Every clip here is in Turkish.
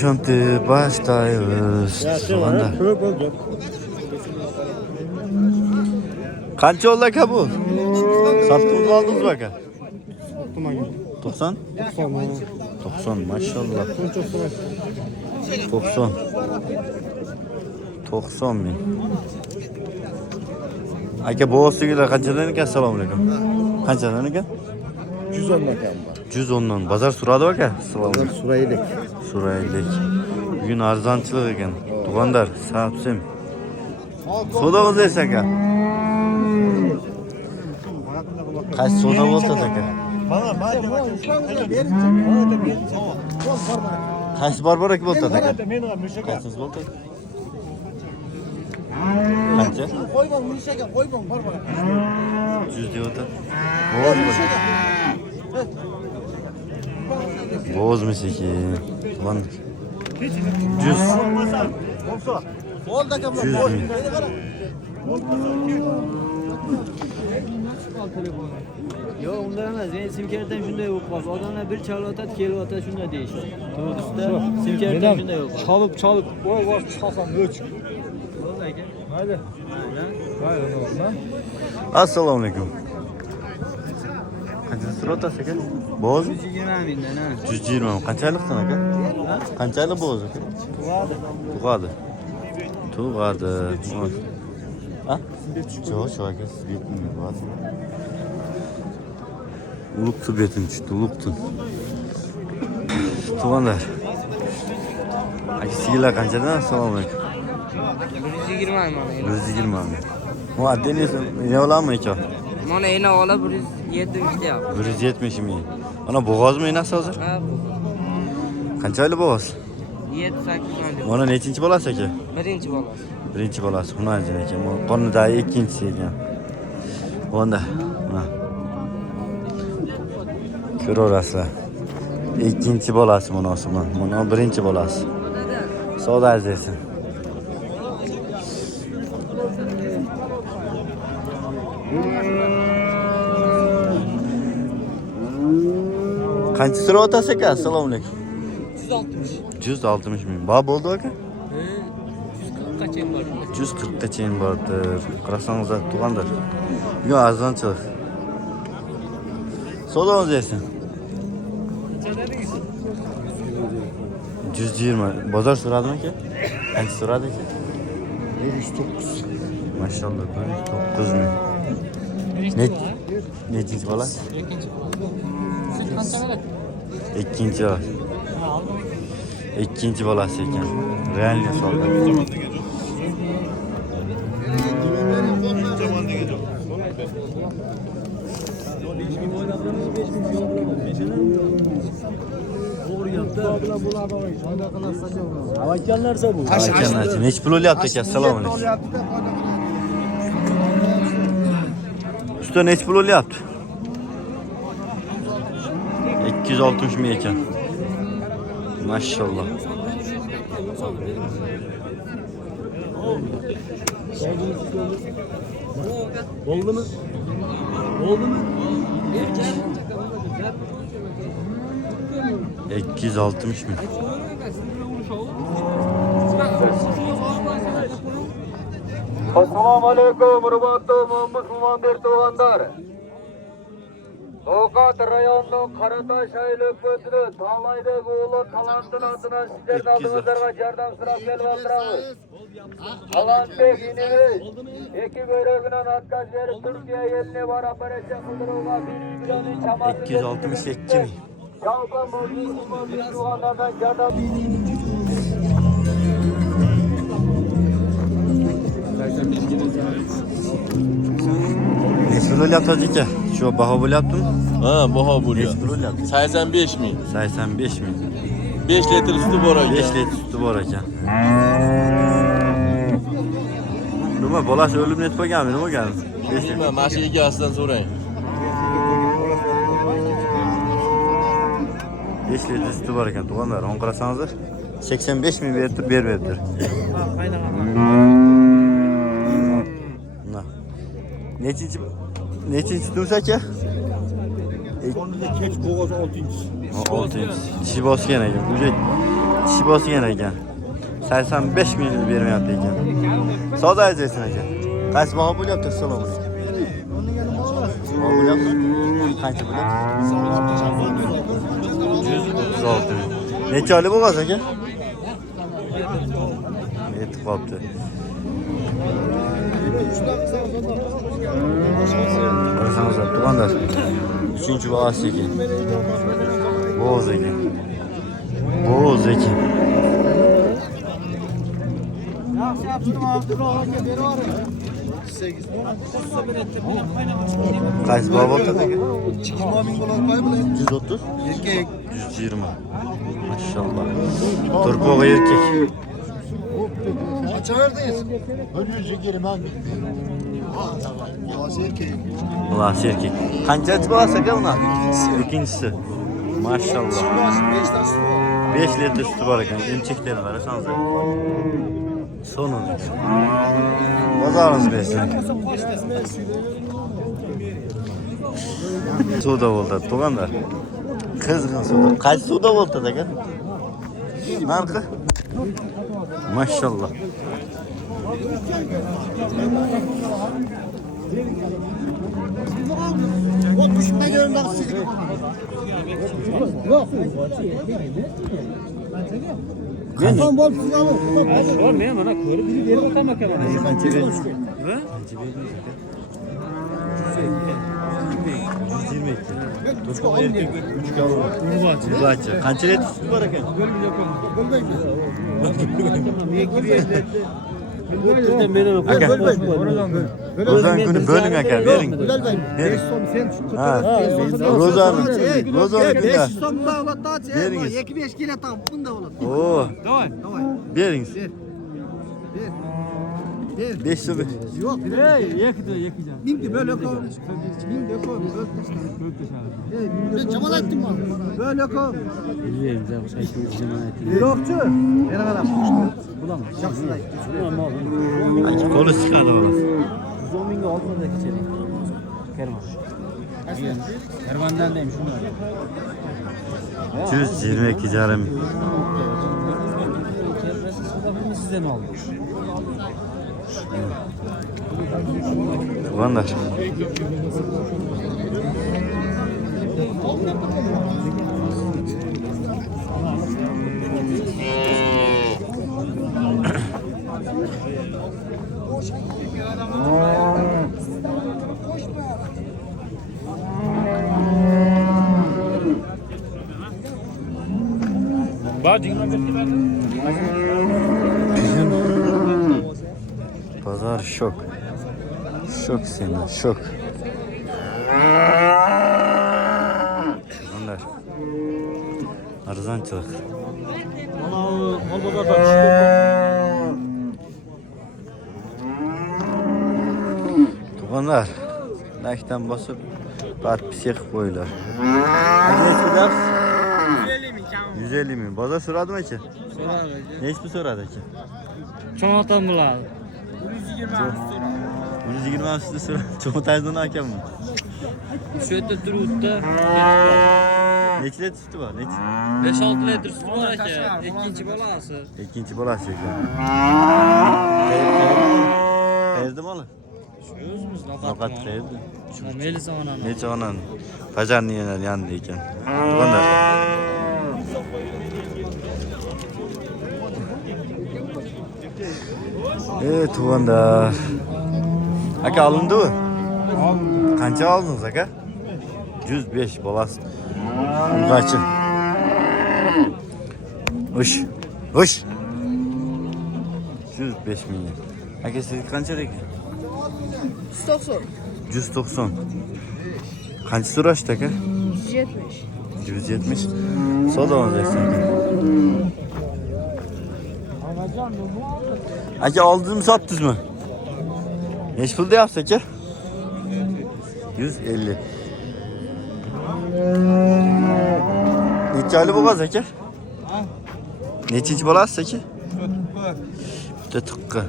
Şimdi başlayıyoruz. Kaç oldu ki bu? Sattınız mı aldınız bak? 90? 90 maşallah. 90. 90 bin. Aka boğazı gibi kaçadan iken selamünaleyküm. Kaçadan iken? 110 bakan var. 110'dan. Bazar suradı bak ya. Bunlar Suraylik. Suraylik. Bugün arzançılık eken. Tuğandar, saat sem. Soda kızı esek ya. Kaç soda olsa da ki? Kaç barbara ki olsa da ki? Kaçsız olsa? Kaçça? Cüz diyor da. Boğaz mı? Boğaz mı ki? Lan. Cüz. Cüz mü? Yo undan emas. Yani simkartdan shunday bo'lib qoldi. Odamlar bir chalotadi, kelotadi, shunday deyishadi. To'g'risida simkartdan shunday bo'lib qoldi. Çalıp voy çıkasan öç. Bo'ldi aka. Hadi. Hayır oğlum. Assalomu alaykum. Qancha sirotasi aka? Boğaz mı? 120 mingdan, ha. 120. Qanchaliqsan aka? Qanchalik boğaz aka? Tug'adi. Tug'adi. Ha? Çok aka siz betmeyin bazı. Uluktu betin çıktı, uluktun. Tuğanlar. Aka sigirlar qanchadan? Assalomu alaykum. 120 ming. 120 ming. Bu addeniz ne olamı ki? Mana ena ola 170 deyapti. 170 ming. Ana boğaz mı inasi hozir? Ha, Qanchalik boğaz? 7-8 ming. Mana nechinchi bolasi aka? Birinchi bolasi. Birinchi bolasi Hunarjon ekan. Qornidagi ikkinchisi ekan. Onda. Mana. Ko'raverasizlar. Ikkinchi bolasi munosibman. Mana birinchi bolasi. Savdo arziysi. Qancha so'rayotasiz aka? Assalomu alaykum. 160. 160 ming. Ba bo'ldi aka? 140 qacha bor. 140 gachayin bordir. Qarasangizlar tuğandir. Bugun arzonchilik. Savdongiz yesin. 120. Bozor so'radimi aka? Qancha so'radi aka? 109. Maşallah 109 ming. Nechinchi bola? İkinci var. İkinci bolasi ekan. Realni solda. Havakan narsa bu. Havakan nech pul olyapti aka? Assalomu alaykum. Usta nech pul olyapti? 260 ming ekan. Maşallah. Oldu mu? Oldu mu? 260 ming. Assalamu alaikum hurmatli musulmonlar tuğanlar. Tokat rayonunun Karataş aylık ötürü Talay'daki oğlu Talant'ın adına sizlerin aldığınızlarına yardım sıra gelvatırağız. Talant-bek inimiz, iki bölümünden atkaç verip Türkiye eline var apareçe kudurulma 1 milyonun çaması 262 ming. Şalkan Mözgüsü Tuğanlardan yardım. Nech pul olyapti aka? Shu baho bo'lyaptimi? Ha, baho bo'ldi. Nech pul olyapti? 85 ming. 85 ming. 5 litr suti bor ekan. 5 litr suti bor ekan. Nima bolasi o'lib netib qolganmi? Nima bo'lgan? Bilmayman, mana shu egasidan so'rang. 5 litr suti bor ekan. Tuğanlar, on qarasangizlar 85 ming beribdir. Nechinchi tursa aka? Konuda keç boğaz 6. 6. Dişi bosgan ekan. Uje dişi bosgan ekan. 85 milyon bermayapti ekan. Savdo ajaysin aka. Qaysi baho bo'lyapti? Assalomu alaykum. Baho bo'lyapti? Qancha bo'lyapti? 136 ming. Necha oylik bo'lgan aka? Yetib qolibdi. Qarasangizlar, tuganlar. 3-boğaz ekan. Boğaz ekan. Boğaz ekan. Qaysi baho bo'ldi aka? 20 ming bo'ladi qo'y bilan. 130? Erkek. 120. Maşallah. Turpoğa erkek. Açardınız. 120 ben. Boğaz erkek. Ulan erkek. Qanchasi bo'lsa aka buna? İkincisi. Maşallah. 5 litr sütü var ekan. Emcheklarni qarasangiz. Sonunu. Bozorimiz bersin. Suvda bo'ldi, to'g'anlar. Qizg'in suvda. Qaysi suvda bo'ldi aka? Narxi? Maşallah. Qachon bo'libsiz abi? Men mana ko'rib berib o'taman aka mana. Qancha berdingiz? Ha? 120. Urg'ochi. Qancha litr sut bor ekan? Aka. Rozan kuni bo'ling aka, bering. Bering. Ha. Rozan kunda. Beringiz. 2-5 kilo tam bunda bo'ladi. Oo. Davay. Beringiz. 5 so'm. Yo'q, yakida. Mingga böyle koy. Mingga koy. Ben Cemal ettim mi? Böyle koy. Bilmiyorum, sen sayısını Cemal ettin. Yo'qchi. Yana qarab. Bulam. Yaxshilay. Aka qo'li chiqadi bolas. 110 mingga oltida kechiring. Kerman. Kermandan deyim shuni. 122,5 ming. Sizden oldu. Tuganlar. Pazar şok. Şok seni, şok. Bunlar. Arzançılık. Tuganlar. Nakden basıp batpisiye qilib qo'yinglar. Nechi dars? 150 ming. Bozor so'radimi aka? So'radi. Nechni so'radi aka? Cho'nqotam bo'ladi. 120 sizni so'radi. Cho'nqotangizdan akammi? Shu yerda turibdi. Necha litr suti bor? Necha? 5-6 litr suti bor aka. Ikkinchi bolasi. Ikkinchi bolasi ekan. Qayerda moli? Shu o'zimiz Ovqat qayerda? Melisa onani. Necha onani? Pajarni yanida ekan. Tuganlar. Tuganlar. Aka alındimi? Qancha oldingiz aka? 105 bolasi. Urg'ochi. Ush. 105 ming. Aka siz qancha ekan? 190. Qancha so'rashdi aka? 170. Savdomiz eksan. Aka oldingizmi, sotdingizmi? Necha pul deyapsiz aka? 150. Necha oylik bo'lgan aka? Nechinchi bolasiz aka? Bitta tuqqi.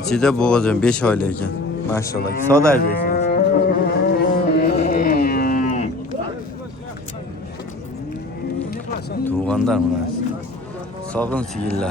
İçida bo'g'azim 5 oylik ekan. Maşallah. Savdo edeceksiniz. Tuğanlar mı? Sağın sigiller.